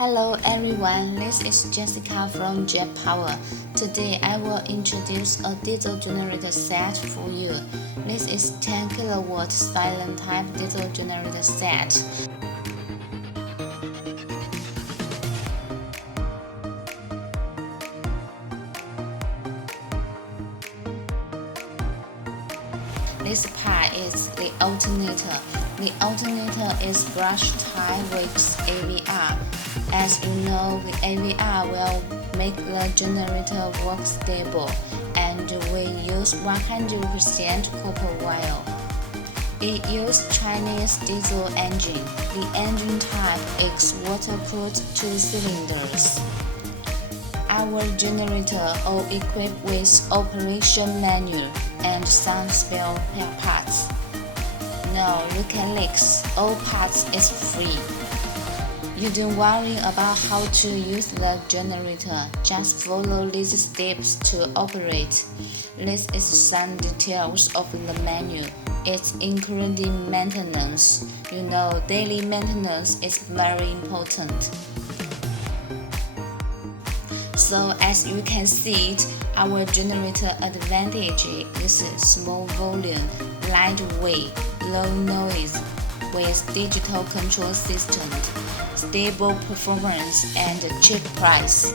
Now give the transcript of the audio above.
Hello everyone, this is Jessica from Jet Power. Today I will introduce a diesel generator set for you. This is 10 kW silent type diesel generator set. This part is the alternator. The alternator is brush tie with AVR. As you know, the AVR will make the generator work stable, and we use 100% copper wire. It uses Chinese diesel engine. The engine type is water-cooled 2 cylinders. Our generator all equipped with operation manual and some spare parts. No mechanics, all parts is free. You don't worry about how to use the generator, just follow these steps to operate. This is some details of the manual. It's including maintenance. You know, daily maintenance is very important. So as you can see, our generator advantage is small volume, lightweight, low noise, with digital control system, stable performance, and cheap price.